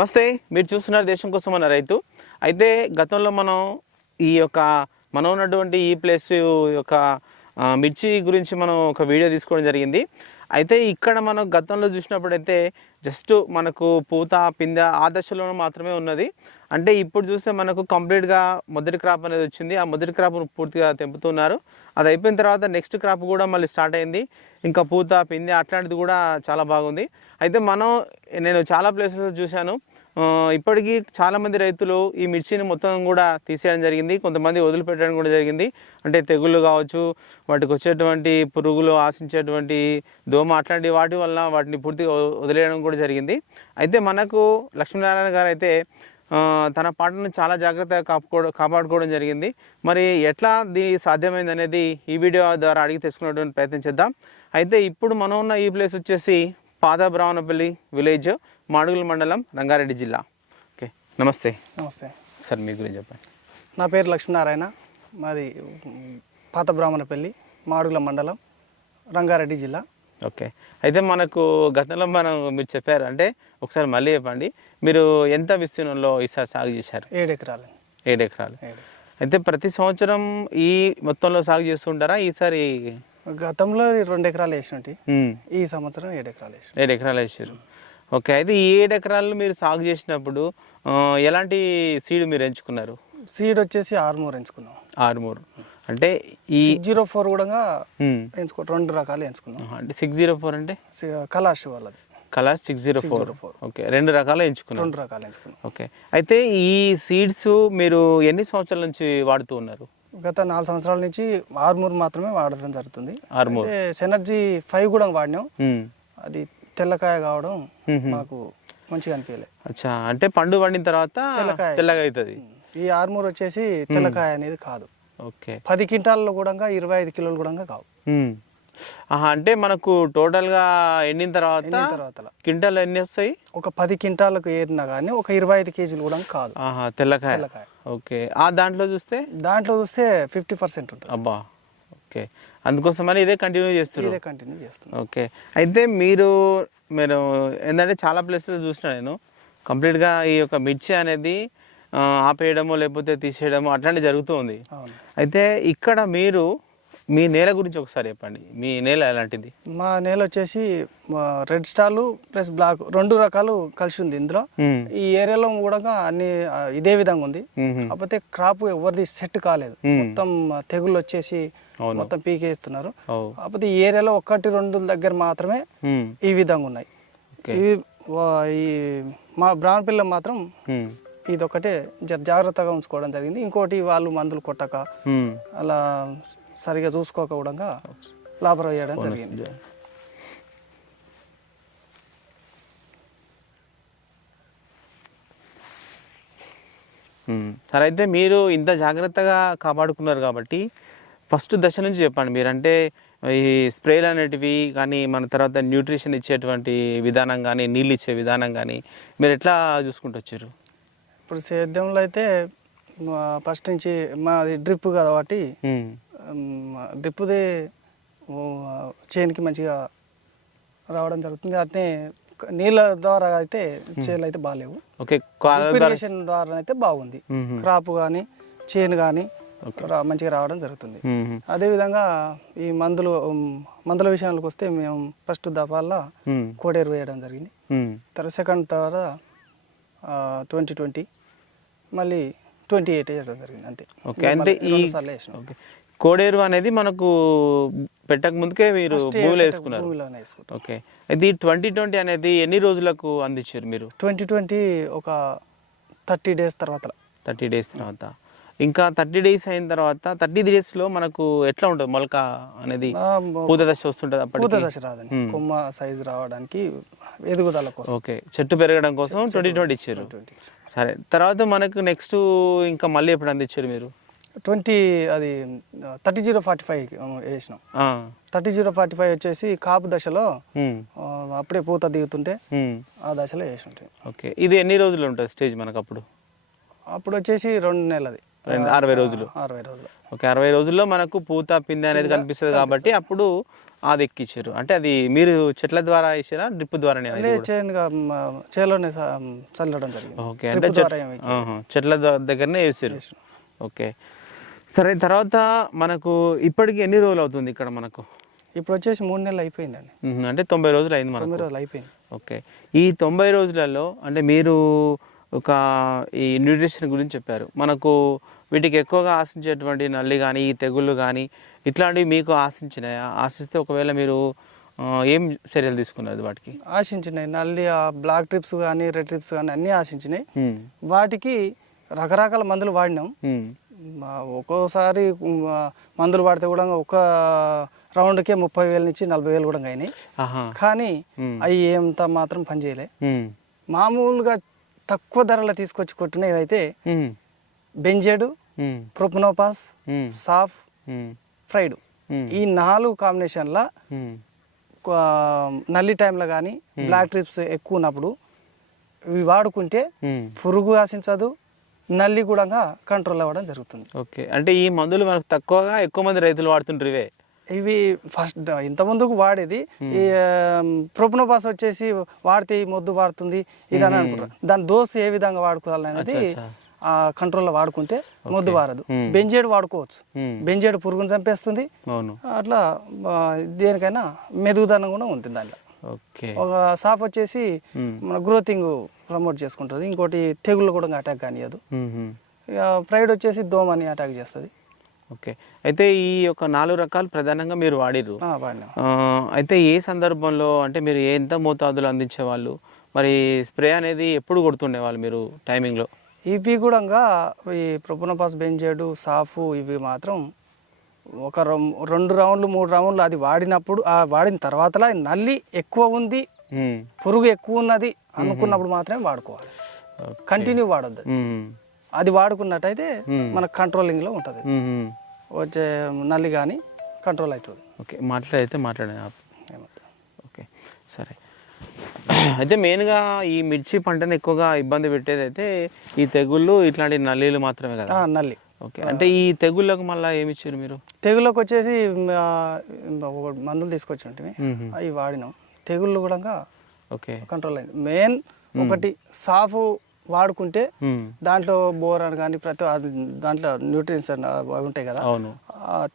నమస్తే మీరు చూస్తున్నారు దేశం కోసం అన్న రైతు. అయితే గతంలో మనం ఈ యొక్క మనం ఉన్నటువంటి ఈ ప్లేస్ యొక్క మిర్చి గురించి మనం ఒక వీడియో తీసుకోవడం జరిగింది. అయితే ఇక్కడ మనం గతంలో చూసినప్పుడైతే జస్ట్ మనకు పూత పిందె ఆ దశలోనూ మాత్రమే ఉన్నది. అంటే ఇప్పుడు చూస్తే మనకు కంప్లీట్గా మొదటి క్రాప్ అనేది వచ్చింది. ఆ మొదటి క్రాప్ పూర్తిగా తెంపుతున్నారు. అది అయిపోయిన తర్వాత నెక్స్ట్ క్రాప్ కూడా మళ్ళీ స్టార్ట్ అయింది. ఇంకా పూత పిందె అట్లాంటిది కూడా చాలా బాగుంది. అయితే మనం నేను చాలా ప్లేసెస్ చూశాను. ఇప్పటికీ చాలామంది రైతులు ఈ మిర్చిని మొత్తం కూడా తీసేయడం జరిగింది. కొంతమంది వదిలిపెట్టడం కూడా జరిగింది. అంటే తెగుళ్ళు కావచ్చు వాటికి వచ్చేటువంటి పురుగులు ఆశించేటువంటి దోమ అట్లాంటి వాటి వల్ల వాటిని పూర్తిగా వదిలేయడం కూడా జరిగింది. అయితే మనకు లక్ష్మీనారాయణ గారు అయితే తన పాటను చాలా జాగ్రత్తగా కాపాడుకోవడం కాపాడుకోవడం జరిగింది. మరి ఎట్లా దీనికి సాధ్యమైంది అనేది ఈ వీడియో ద్వారా అడిగి తెలుసుకునేటువంటి ప్రయత్నం చేద్దాం. అయితే ఇప్పుడు మనం ఉన్న ఈ ప్లేస్ వచ్చేసి పాత బ్రాహ్మణపల్లి విలేజ్ మాడుగుల మండలం రంగారెడ్డి జిల్లా. ఓకే నమస్తే. నమస్తే. సార్ మీ గురించి చెప్పండి. నా పేరు లక్ష్మీనారాయణ. మాది పాత బ్రాహ్మణపల్లి మాడుగుల మండలం రంగారెడ్డి జిల్లా. ఓకే. అయితే మనకు గతంలో మనం మీరు చెప్పారు అంటే ఒకసారి మళ్ళీ చెప్పండి. మీరు ఎంత విస్తీర్ణంలో ఈసారి సాగు చేశారు? ఏడు ఎకరాలు ఏడు. ఎకరాలు అయితే ప్రతి సంవత్సరం ఈ మొత్తంలో సాగు చేస్తుంటారా? ఈసారి గతంలో రెండు ఎకరాలు వేసినట్టు. ఈ సంవత్సరం ఏడు ఎకరాలు వేసిన ఏడు ఎకరాలు వేసారు. ఓకే అయితే ఈ ఏడు ఎకరాలు మీరు సాగు చేసినప్పుడు ఎలాంటి సీడ్ మీరు ఎంచుకున్నారు? సీడ్ వచ్చేసి ఆరుమూరు ఎంచుకున్నాం. ఆరుమూరు. అంటే ఈ జీరో ఫోర్ కూడా ఎంచుకో రెండు రకాలు ఎంచుకున్నాం. అంటే సిక్స్ జీరో ఫోర్ అంటే? కలాష్ వాళ్ళది. Colour six zero four. 604. Okay రెండు రకాలు ఎంచుకున్నారు. రెండు రకాలు ఎంచుకున్నాం. ఓకే అయితే ఈ సీడ్స్ మీరు ఎన్ని సంవత్సరాల నుంచి వాడుతూ ఉన్నారు? గత నాలుగు సంవత్సరాల నుంచి ఆరుమూరు మాత్రమే వాడడం జరుగుతుంది. ఆరుమూరు. సెనర్జీ ఫైవ్ కూడా వాడినాం. అది తెల్లకాయ కావడం. మాకు మంచిగా అనిపించలే. అచ్చా అంటే పండు పండిన తర్వాత. తెల్లగా అవుతుంది. ఈ ఆర్మూర్ వచ్చేసి తెల్లకాయ అనేది కాదు. ఓకే. పది క్వింటాల్లో కూడా ఇరవై ఐదు కిలోలు కూడా కావు. అంటే మనకు టోటల్గా ఎండిన తర్వాత ఎండిన తర్వాత. క్వింటాల్ ఎన్ని వస్తాయి? ఒక పది క్వింటాలకు ఏరినా కానీ ఒక ఇరవై ఐదు కేజీలు కూడా కాదు. ఆహా తెల్లకాయ. తెల్లకాయ. ఓకే. ఆ దాంట్లో చూస్తే? దాంట్లో చూస్తే ఫిఫ్టీ పర్సెంట్ ఉంటుంది. అబ్బా ఓకే. అందుకోసమని ఇదే కంటిన్యూ చేస్తున్నారు ఇదే కంటిన్యూ ఓకే. అయితే మీరు మీరు ఏంటంటే చాలా ప్లేసెస్ చూసిన నేను కంప్లీట్గా ఈ యొక్క మిర్చి అనేది ఆపేయడము లేకపోతే తీసేయడము అట్లాంటివి జరుగుతూ ఉంది. అవును. అయితే ఇక్కడ మీరు మీ నేల గురించి ఒకసారి చెప్పండి. మీ నేల ఎలాంటిది? మా నేల వచ్చేసి రెడ్ స్టాలు ప్లస్ బ్లాక్ రెండు రకాలు కలిసి ఉంది ఇందులో. ఈ ఏరియాలో కూడా అన్ని ఇదే విధంగా ఉంది. కాకపోతే క్రాప్ ఎవరిది సెట్ కాలేదు. మొత్తం తెగుళ్ళు వచ్చేసి మొత్తం పీకేస్తున్నారు. కాకపోతే ఈ ఏరియాలో ఒకటి రెండు దగ్గర మాత్రమే ఈ విధంగా ఉన్నాయి. ఇవి ఈ మా బ్రాహ్మణ పిల్ల మాత్రం ఉమ్, ఇది ఒకటే జర జాగ్రత్తగా ఉంచుకోవడం జరిగింది. ఇంకోటి వాళ్ళు మందులు కొట్టక. అలా సరిగా చూసుకోక కూడా లాభం వేయడం జరిగింది. సరే అయితే మీరు ఇంత జాగ్రత్తగా కాపాడుకున్నారు కాబట్టి ఫస్ట్ దశ నుంచి చెప్పండి మీరు అంటే ఈ స్ప్రేలు అనేటివి కానీ మన తర్వాత న్యూట్రిషన్ ఇచ్చేటువంటి విధానం కానీ నీళ్ళు ఇచ్చే విధానం కానీ మీరు ఎట్లా చూసుకుంటూ వచ్చారు? ఇప్పుడు సేద్యంలో అయితే ఫస్ట్ నుంచి మాది డ్రిప్ కాబట్టి డ్రిప్ది చేనుకి మంచిగా రావడం జరుగుతుంది అట్నే నీళ్ళ ద్వారా అయితే చేనులు అయితే బాగాలేవు ఇరిగేషన్ ద్వారా అయితే బాగుంది. క్రాప్ కానీ చేను కానీ. మంచిగా రావడం జరుగుతుంది. అదేవిధంగా ఈ మందులు మందుల విషయానికి వస్తే మేము ఫస్ట్ దఫాల్లో. కోడేరు వేయడం జరిగింది. తర్వాత సెకండ్ తర్వాత ట్వంటీ ట్వంటీ మళ్ళీ ట్వంటీ ఎయిట్ వేయడం జరిగింది అంతే ఓకే అంటే ఈ కోడేరు అనేది మనకు పెట్టక ముందుకే మీరు భూమిలో వేసుకున్నారు. ఓకే. ఈ ట్వంటీ ట్వంటీ అనేది ఎన్ని రోజులకు అందించారు మీరు? ట్వంటీ ట్వంటీ ఒక థర్టీ డేస్ తర్వాత. థర్టీ డేస్ తర్వాత. ఇంకా థర్టీ డేస్ అయిన తర్వాత థర్టీ డేస్లో మనకు ఎట్లా ఉంటుంది? మొలక అనేది పూత దశ వస్తుంటుంది పూత దశ రాదండి. కొమ్మ సైజు రావడానికి ఎదుగుదల కోసం. ఓకే. చెట్టు పెరగడం కోసం ట్వంటీ ట్వంటీ ఇచ్చారు. సరే. తర్వాత మనకు నెక్స్ట్ ఇంకా మళ్ళీ ఎప్పుడు అందించారు మీరు? ట్వంటీ అది థర్టీ జీరో ఫార్టీ ఫైవ్ వేసినాం. థర్టీ జీరో ఫార్టీ ఫైవ్ వచ్చేసి కాపు దశలో అప్పుడే పూత దిగుతుంటే ఆ దశలో వేసి ఉంటాయి ఓకే. ఇది ఎన్ని రోజులు ఉంటుంది స్టేజ్ మనకు అప్పుడు అప్పుడు వచ్చేసి రెండు నెలది రెండు అరవై రోజులు. అరవై రోజులు. ఓకే అరవై రోజుల్లో మనకు పూత పిందె అనేది కనిపిస్తుంది కాబట్టి అప్పుడు అది ఎక్కిచ్చారు. అంటే అది మీరు చెట్ల ద్వారా వేసారా డ్రిప్ మ, చేలోనే చల్లడం జరిగింది. ఓకే అంటే ద్వారా చెట్ల దగ్గరనే వేసారు. ఓకే. సరే తర్వాత మనకు ఇప్పటికి ఎన్ని రోజులు అవుతుంది ఇక్కడ మనకు? ఇప్పుడు వచ్చేసి మూడు నెలలు అయిపోయిందండి. అంటే తొంభై రోజులు అయింది మనకు. తొమ్మిది రోజులు అయిపోయింది. ఓకే. ఈ తొంభై రోజులలో అంటే మీరు ఒక ఈ న్యూట్రిషన్ గురించి చెప్పారు. మనకు వీటికి ఎక్కువగా ఆశించేటువంటి నల్లి కానీ ఈ తెగుళ్ళు కానీ ఇట్లాంటివి మీకు ఆశించినాయా? ఆశిస్తే ఒకవేళ మీరు ఏం చర్యలు తీసుకున్నారు వాటికి? ఆశించినాయి. నల్లి ఆ బ్లాక్ ట్రిప్స్ కానీ రెడ్ ట్రిప్స్ కానీ అన్నీ ఆశించినాయి. వాటికి రకరకాల మందులు వాడినాం. ఒక్కోసారి మందులు వాడితే కూడా ఒక రౌండ్కే ముప్పై వేల నుంచి నలభై వేలు కూడా అయినాయి కానీ. అవి ఏంత మాత్రం పనిచేయలే మ్మ్. మామూలుగా తక్కువ ధరలో తీసుకొచ్చి కొట్టినవి అయితే. బెంజెడ్. ప్రొపనోపాస్. సాఫ్. ఫ్రైడ్. ఈ నాలుగు కాంబినేషన్ల. నల్లి టైంలో కానీ బ్లాక్ ట్రిప్స్ ఎక్కువ ఉన్నప్పుడు ఇవి వాడుకుంటే. పురుగు ఆశించదు నల్లి కూడా కంట్రోల్ అవ్వడం జరుగుతుంది. ఓకే. అంటే ఈ మందులు మనకు తక్కువగా ఎక్కువ మంది రైతులు వాడుతుంటారు ఇవే? ఇవి ఫస్ట్ ఇంత ముందుకు వాడేది. ఈ ప్రొపనోపాస్ వచ్చేసి వాడితే ఈ మొద్దు వాడుతుంది ఇది అని అనుకుంటారు. దాని డోసు ఏ విధంగా వాడుకోవాలి అనేది అచ్చా. ఆ కంట్రోల్లో వాడుకుంటే మొద్దు వారదు. బెంజేడు వాడుకోవచ్చు. బెంజేడు పురుగును చంపేస్తుంది. అట్లా దేనికైనా మెదుగుదనం కూడా ఉంటుంది దాంట్లో. ఓకే ఒక సాప్ వచ్చేసి. మన గ్రోతింగ్ ప్రమోట్ చేసుకుంటుంది. ఇంకోటి తెగుళ్ళు కూడా అటాక్ కానియదు ప్రైడ్ వచ్చేసి దోమని అటాక్ చేస్తుంది. ఓకే. అయితే ఈ యొక్క నాలుగు రకాలు ప్రధానంగా మీరు ఆ, అయితే ఏ సందర్భంలో అంటే మీరు ఎంత మోతాదులు అందించేవాళ్ళు? మరి స్ప్రే అనేది ఎప్పుడు కొడుతుండేవాళ్ళు మీరు టైమింగ్లో? ఇవి కూడా ఈ ప్రొపనోపాస్ బెంజేడు సాఫు ఇవి మాత్రం ఒక రెండు రౌండ్లు మూడు రౌండ్లు అది వాడినప్పుడు ఆ వాడిన తర్వాతలా నల్లి ఎక్కువ ఉంది. పురుగు ఎక్కువ ఉన్నది అనుకున్నప్పుడు మాత్రమే వాడుకోవాలి. కంటిన్యూ వాడొద్దు అది. వాడుకున్నట్టయితే. మన కంట్రోలింగ్లో ఉంటుంది మ్మ్. మ్మ్. వచ్చే నల్లి కానీ కంట్రోల్ అవుతుంది ఓకే మాట్లాడైతే ఏమవుతుంది ఓకే సరే అయితే మెయిన్గా ఈ మిర్చి పంటను ఎక్కువగా ఇబ్బంది పెట్టేది అయితే ఈ తెగుళ్ళు ఇట్లాంటి నల్లీలు మాత్రమే కదా నల్లి ఓకే. అంటే ఈ తెగుళ్ళకు మళ్ళీ ఏమి ఇచ్చారు మీరు తెగుళ్ళకి వచ్చేసి ఒక మందులు తీసుకొచ్చి. అవి వాడినాం. తెగుళ్ళు కూడా ఓకే. కంట్రోల్ అయింది. మెయిన్ ఒకటి సాఫ్ వాడుకుంటే. దాంట్లో బోరాన్ కానీ ప్రతి దాంట్లో న్యూట్రియన్స్ అవి ఉంటాయి కదా అవును.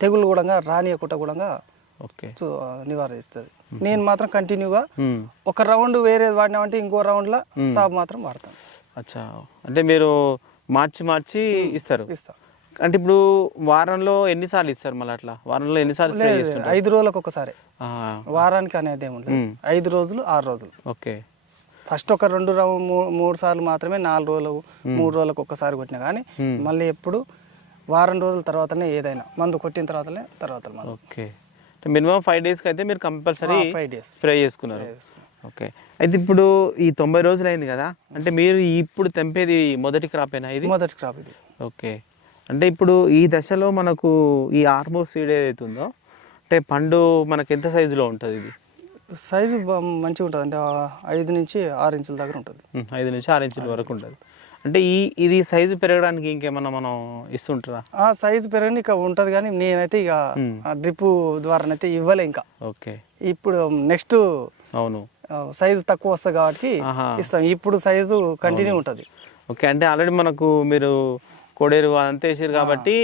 తెగుళ్ళు కూడా రానియకుండా కూడా ఓకే. నివారిస్తుంది. నేను మాత్రం కంటిన్యూగా. ఒక రౌండ్ వేరే వాడినామంటే ఇంకో రౌండ్లో సాఫ్ మాత్రం వాడతాను. అచ్చా. అంటే మీరు మార్చి మార్చి ఇస్తారు. ఇస్తా. అంటే ఇప్పుడు వారంలో ఎన్నిసార్లు ఇస్తారు మళ్ళీ అట్లా? వారంలో ఎన్నిసార్లు స్ప్రే చేస్తుంటారు? ఐదు రోజులకు ఒకసారి. వారానికి అనేది ఏమి ఉండదు. మ్మ్. ఐదు రోజులు ఆరు రోజులు. ఓకే. ఫస్ట్ ఒక రెండు మూడు సార్లు మాత్రమే నాలుగు రోజులు మూడు రోజులకు ఒక్కసారి కొట్టినా కానీ. మళ్ళీ ఎప్పుడు వారం రోజుల తర్వాతనే ఏదైనా మందు కొట్టిన తర్వాతనే తర్వాత ఓకే. మినిమం ఫైవ్ డేస్కి అయితే మీరు కంపల్సరీ ఫైవ్ డేస్. స్ప్రే చేసుకున్నారు. ఓకే. అయితే ఇప్పుడు ఈ తొంభై రోజులు అయింది కదా అంటే మీరు ఇప్పుడు తెంపేది మొదటి క్రాపేనా ఇది? మొదటి క్రాప్ ఇది. ఓకే. అంటే ఇప్పుడు ఈ దశలో మనకు ఈ ఆర్మోర్ సీడ్ ఏదైతే ఉందో అంటే పండు మనకి ఎంత సైజులో ఉంటుంది ఇది? సైజు మంచిగా ఉంటుంది. అంటే ఐదు నుంచి ఆరు ఇంచుల దగ్గర ఉంటుంది. ఐదు నుంచి ఆరు ఇంచుల వరకు ఉంటుంది. అంటే ఈ ఇది సైజు పెరగడానికి ఇంకేమన్నా మనం ఇస్తుంటారా? ఆ సైజు పెరగని ఇక ఉంటుంది కానీ నేనైతే ఇక డ్రిప్ ద్వారానైతే ఇవ్వలే ఇంకా. ఓకే. ఇప్పుడు నెక్స్ట్ అవును. సైజు తక్కువ వస్తుంది కాబట్టి. ఇస్తాం. ఇప్పుడు సైజు కంటిన్యూ ఉంటుంది. ఓకే. అంటే ఆల్రెడీ మనకు మీరు కోడేరు అదంతా వేసారు కాబట్టి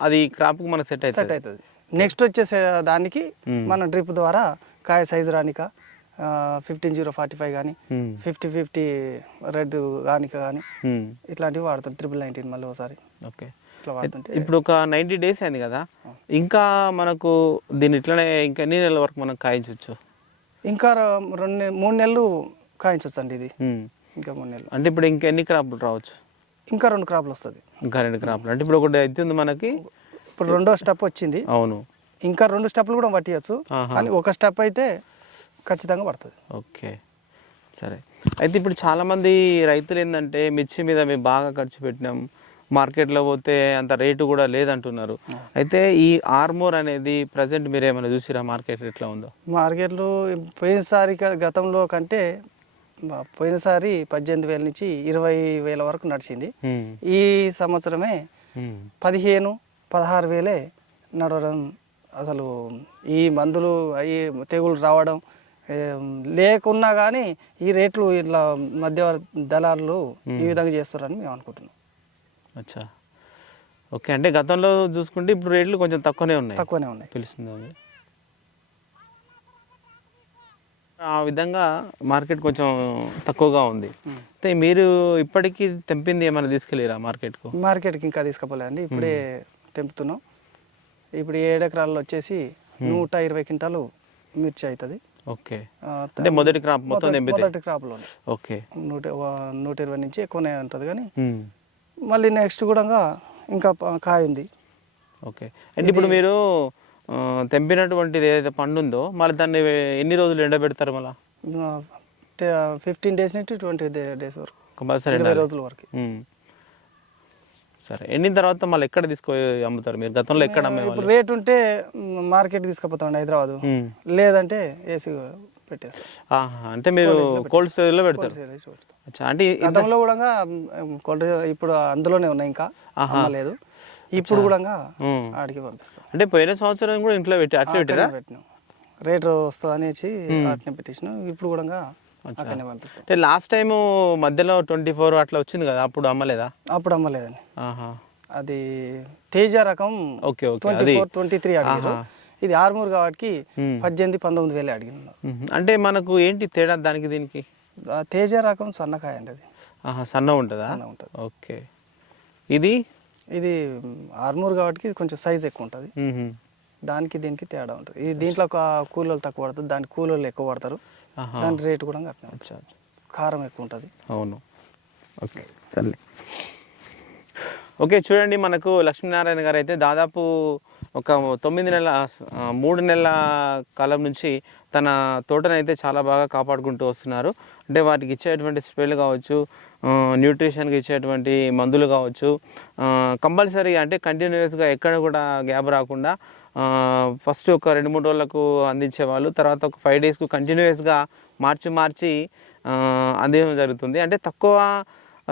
అది క్రాప్కి మనకు సెట్ సెట్ అవుతుంది అవుతుంది నెక్స్ట్ వచ్చేసే దానికి మ్మ్. మన డ్రిప్ ద్వారా కాయ సైజు రానిక ఫిఫ్టీన్ జీరో ఫార్టీ ఫైవ్ కానీ ఫిఫ్టీ ఫిఫ్టీ రెడ్ కానిక కానీ ఇట్లాంటివి వాడుతాం ట్రిపుల్ నైన్టీన్ మళ్ళీ ఒకసారి. ఓకే ఇప్పుడు ఒక నైంటీ డేస్ అయింది కదా ఇంకా మనకు దీన్ని ఇట్లనే ఇంకా ఎన్ని నెలల వరకు మనం కాయించవచ్చు ఇంకా రెండు మూడు నెలలు కాయించవచ్చు అండి ఇది. ఉమ్. ఇంకా మూడు నెలలు. అంటే ఇప్పుడు ఇంకా ఎన్ని క్రాప్లు రావచ్చు? ఇంకా రెండు క్రాప్లు వస్తుంది. ఇంకా రెండు క్రాప్లు. అంటే ఇప్పుడు ఒకటి అవుతుంది మనకి. ఇప్పుడు రెండో స్టెప్ వచ్చింది. అవును. ఇంకా రెండు స్టెప్లు కూడా పట్టియచ్చు. కానీ ఒక స్టెప్ అయితే ఖచ్చితంగా పడుతుంది. ఓకే. సరే. అయితే ఇప్పుడు చాలామంది రైతులు ఏంటంటే మిర్చి మీద మేము బాగా ఖర్చు పెట్టినాం. మార్కెట్లో పోతే అంత రేటు కూడా లేదంటున్నారు. అయితే ఈ ఆర్మోర్ అనేది ప్రజెంట్ మీరు ఏమైనా చూసిరా? మార్కెట్ ఎట్లా ఉందో? మార్కెట్లు పోయినసారి గతంలో కంటే పోయినసారి పద్దెనిమిది వేల నుంచి ఇరవై వేల వరకు నడిచింది. ఈ సంవత్సరమే. పదిహేను పదహారు వేలే నడవడం అసలు ఈ మందులు అవి తెగులు రావడం లేకున్నా కానీ ఈ రేట్లు ఇట్లా మధ్య దళారులు ఈ విధంగా చేస్తారని మేము అనుకుంటున్నాం. అచ్చా. ఓకే. అంటే గతంలో చూసుకుంటే ఇప్పుడు రేట్లు కొంచెం తక్కువనే ఉన్నాయి. తక్కువనే ఉన్నాయి. పిలుస్తుంది అది ఆ విధంగా మార్కెట్ కొంచెం తక్కువగా ఉంది. అయితే మీరు ఇప్పటికీ తెంపింది ఏమైనా తీసుకెళ్ళిరా మార్కెట్కు? మార్కెట్కి ఇంకా తీసుకుపోలేండి ఇప్పుడే తెంపుతున్నాం. ఇప్పుడు ఏడు ఎకరాల్లో వచ్చేసి నూట ఇరవై క్వింటాలు మిర్చి అవుతుంది ఓకే. అంటే మొదటి క్రాప్ మొత్తం మొదటి- క్రాప్లో ఓకే. నూట నూట ఇరవై నుంచి ఎక్కువనే ఉంటుంది కానీ. మళ్ళీ నెక్స్ట్ కూడా ఇంకా కాయ ఉంది. ఓకే. అంటే ఇప్పుడు మీరు తెంపినటువంటిది ఏదైతే పండు ఉందో మళ్ళీ దాన్ని ఎన్ని రోజులు ఎండబెడతారు మళ్ళీ? ఫిఫ్టీన్ డేస్ నుంచి ట్వంటీ డేస్ వరకు. కంపల్సరీ ఇరవై రోజుల వరకు. సరే ఎండిన తర్వాత మళ్ళీ ఎక్కడ తీసుకొని అమ్ముతారు మీరు? గతంలో ఎక్కడ ఇప్పుడు రేట్ ఉంటే మార్కెట్ తీసుకుపోతామండి హైదరాబాద్. లేదంటే ఏసీ పెట్టేస్తాం. ఆహా, అంటే మీరు కోల్డ్ స్టోరేజ్లో పెడతారు? Cold storage పెడతాం. అచ్చా అంటే గతంలో కూడా కోల్డ్ ఇప్పుడు అందులోనే ఉన్నాయి ఇంకా. అమ్మలేదు. ఇప్పుడు కూడా. ఆడికి పంపిస్తాం. అంటే పోయిన సంవత్సరం కూడా ఇంట్లో పెట్టి అట్లా అక్కడనే పెట్టినాం. రేట్ వస్తుంది అనేసి అట్నే పెట్టేసినాం. ఇప్పుడు కూడా పంపిస్తాం. అంటే లాస్ట్ టైం మధ్యలో ట్వంటీ ఫోర్ అట్లా వచ్చింది కదా అప్పుడు అమ్మలేదా? అప్పుడు అమ్మలేదండి. ఆహా. అది తేజ రకం ఓకే ఓకే. ట్వంటీ అది. ట్వంటీ త్రీ అడిగారు. ఆహా. ఇది ఆర్మూర్ కాబట్టి. పద్దెనిమిది పంతొమ్మిది వేలు ఉహు. అంటే మనకు ఏంటి తేడా దానికి దీనికి? తేజ రకం సన్నకాయ అండి అది. ఆహా సన్న ఉంటుందా? సన్న ఉంటుంది. ఓకే. ఇది? ఇది ఆర్మూర్ కాబట్టి కొంచెం సైజ్ ఎక్కువ ఉంటుంది. దానికి దీనికి తేడా ఉంటుంది. ఇది దీంట్లో ఒక కూలోళ్ళు తక్కువ పడుతుంది దానికి కూలోళ్ళు ఎక్కువ పడతారు. దాని రేటు కూడా. కారం ఎక్కువ ఉంటుంది. అవును. ఓకే ఓకే చూడండి మనకు లక్ష్మీనారాయణ గారు అయితే దాదాపు ఒక తొమ్మిది నెలల మూడు నెలల కాలం నుంచి తన తోటను అయితే చాలా బాగా కాపాడుకుంటూ వస్తున్నారు. అంటే వాటికి ఇచ్చేటువంటి స్ప్రేలు కావచ్చు న్యూట్రిషన్కి ఇచ్చేటువంటి మందులు కావచ్చు. కంపల్సరీ అంటే కంటిన్యూస్గా ఎక్కడ కూడా గ్యాప్ రాకుండా ఫస్ట్ ఒక రెండు మూడు రోజులకు అందించేవాళ్ళు తర్వాత ఒక ఫైవ్ డేస్కు కంటిన్యూస్గా మార్చి మార్చి అందించడం జరుగుతుంది. అంటే తక్కువ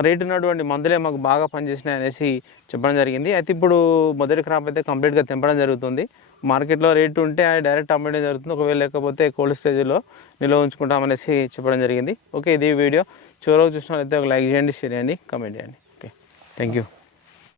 రేటు ఉన్నటువంటి మందులే మాకు బాగా పనిచేసినాయి అనేసి చెప్పడం జరిగింది. అయితే ఇప్పుడు మొదటి క్రాప్ అయితే కంప్లీట్గా తెంపడం జరుగుతుంది. మార్కెట్లో రేటు ఉంటే అది డైరెక్ట్ అమ్మడం జరుగుతుంది. ఒకవేళ లేకపోతే కోల్డ్ స్టేజ్లో నిల్వ ఉంచుకుంటామనేసి చెప్పడం జరిగింది. ఓకే ఇది వీడియో. చివరకు చూసినట్లయితే ఒక లైక్ చేయండి షేర్ చేయండి కమెంట్ చేయండి. Okay thank you